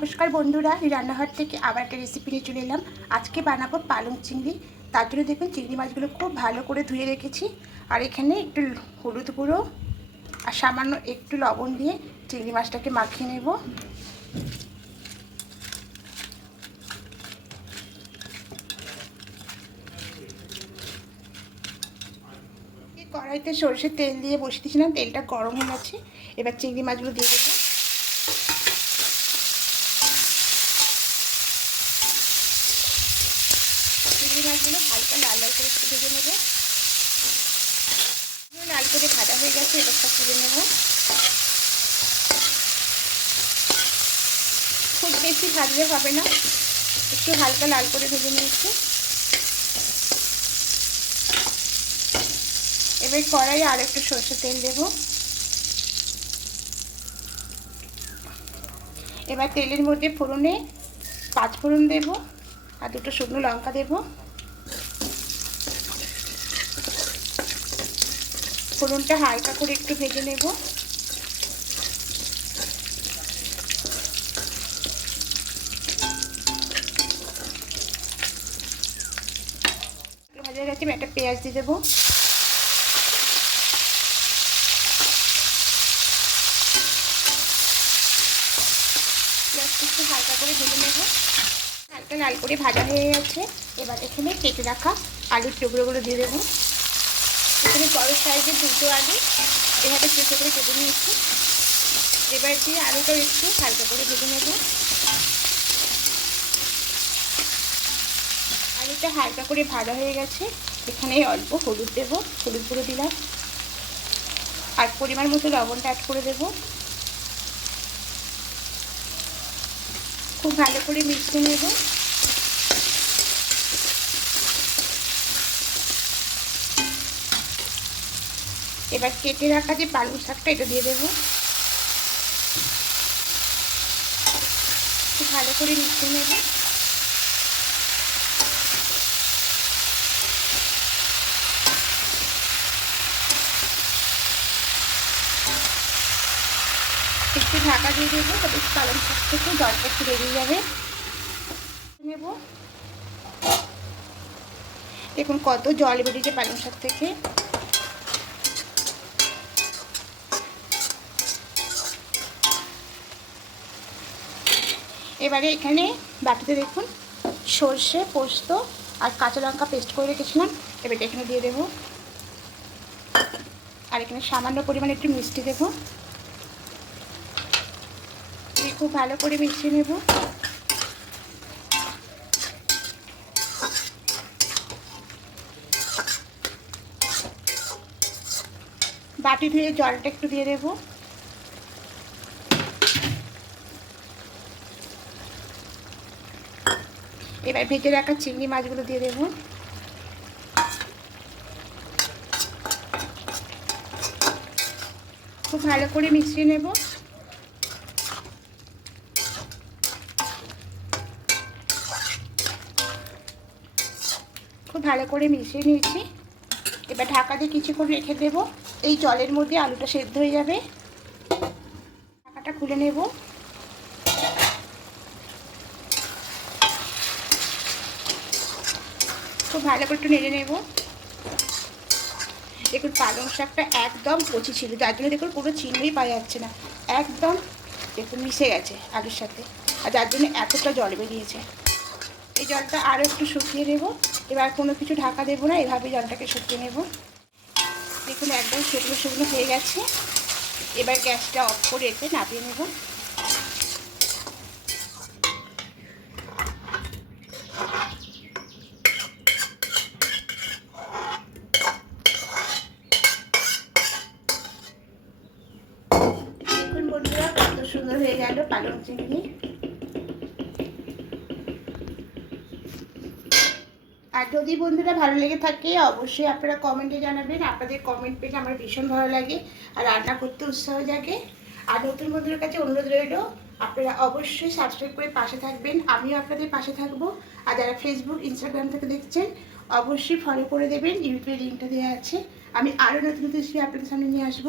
নমস্কার বন্ধুরা রান্নাঘর থেকে আবার একটা রেসিপি নিয়ে চলে এলাম। আজকে বানাবো পালং চিংড়ি। তার জন্য দেখুন চিংড়ি মাছগুলো খুব ভালো করে ধুয়ে রেখেছি। আর এখানে একটু হলুদ গুঁড়ো আর সামান্য একটু লবণ দিয়ে চিংড়ি মাছটাকে মাখিয়ে নেব। কড়াইতে সরষের তেল দিয়ে বসিয়ে দিয়েছিলাম তেলটা গরম হয়ে গেছে। এবার চিংড়ি মাছগুলো দিয়ে দেবো। মাছগুলো হালকা লাল লাল করে একটু ভেজে নেব। লাল করে ভাজা হয়ে গেছে, এবার সব তুলে নেব। খুব বেশি ভাজলে হবে না, একটু হালকা লাল করে ভেজে নিয়েছি। এবার কড়াই আর একটু সর্ষে তেল দেব। এবার তেলের মধ্যে ফোড়নে পাঁচ ফোড়ন দেবো আর দুটো শুকনো লঙ্কা দেব। ফোড়নটা হালকা করে একটু ভেজে নেব। ভাজা গেছে একটা পেঁয়াজ দিয়ে দেবো। পেঁয়াজটা একটু হালকা করে ভেজে নেব। হালকা লাল করে ভাজা হয়ে গেছে। এবার এখানে কেটে রাখা আলুর টুকরোগুলো দিয়ে দেবো। এখানে বড় সাইজের দুটো আলু, এভাবে ছোটো করে কেটে নিয়েছি। এবার দিয়ে আলুটা একটু হালকা করে ভেজে নেব। আলুটা হালকা করে ভাজা হয়ে গেছে। এখানে অল্প হলুদ দেবো, হলুদ গুঁড়ো দিলাম। আর পরিমাণ মতো লবণটা অ্যাড করে দেবো। খুব ভালো করে মিশিয়ে নেব। এবার কেটে রাখা যে পালং শাকটা, এটা দিয়ে দেবো। খুব ভালো করে মিশিয়ে নেব। একটু ঢাকা দিয়ে দেবো তবে পালং শাক থেকে জলটা একটু বেরিয়ে যাবে। নেব। দেখুন কত জল বেরিয়েছে পালং শাক থেকে। এবারে এখানে বাটিতে দেখুন সর্ষে, পোস্ত আর কাঁচা লঙ্কা পেস্ট করে রেখেছিলাম। এবার এখানে দিয়ে দেবো। আর এখানে সামান্য পরিমাণে একটু মিষ্টি দেবো। খুব ভালো করে মিশিয়ে নেব। বাটি ধুয়ে জলটা একটু দিয়ে দেব। এবার ভেজে রাখা চিংড়ি মাছগুলো দিয়ে দেব। খুব ভালো করে মিশিয়ে নেব। খুব ভালো করে মিশিয়ে নিয়েছি। এবার ঢাকা দিয়ে কিছুক্ষণ রেখে দেব। এই জলের মধ্যে আলুটা সেদ্ধ হয়ে যাবে। ঢাকাটা খুলে নেব। খুব ভালো করে একটু নেড়ে নেব। দেখুন, পালং শাকটা একদম কচি ছিল, যার জন্য দেখুন কোনো চিহ্নই পাওয়া যাচ্ছে না। একদম, দেখুন, মিশে গেছে আলুর সাথে। আর যার জন্য এতটা জল বেরিয়েছে। এই জলটা আরও একটু শুকিয়ে নেব। এবার কোনো কিছু ঢাকা দেবো না এভাবেই জলটাকে শুকিয়ে নেব। দেখুন, একদম শুকনো শুকনো হয়ে গেছে। এবার গ্যাসটা অফ করে এতে নাপিয়ে নেব দেখুন বন্ধুরা কত সুন্দর হয়ে গেল পালং চিংড়ি। আর যদি বন্ধুরা ভালো লেগে থাকে, অবশ্যই আপনারা কমেন্টে জানাবেন। আপনাদের কমেন্ট পেলে আমার ভীষণ ভালো লাগে আর রান্না করতে উৎসাহ জাগে। আর নতুন বন্ধুদের কাছে অনুরোধ রইল, আপনারা অবশ্যই সাবস্ক্রাইব করে পাশে থাকবেন। আমিও আপনাদের পাশে থাকব। আর যারা ফেসবুক ইনস্টাগ্রাম থেকে দেখছেন, অবশ্যই ফলো করে দেবেন। ইউটিউবের লিঙ্কটা দেওয়া আছে। আমি আরও নতুন নতুন আপনাদের সামনে নিয়ে আসব।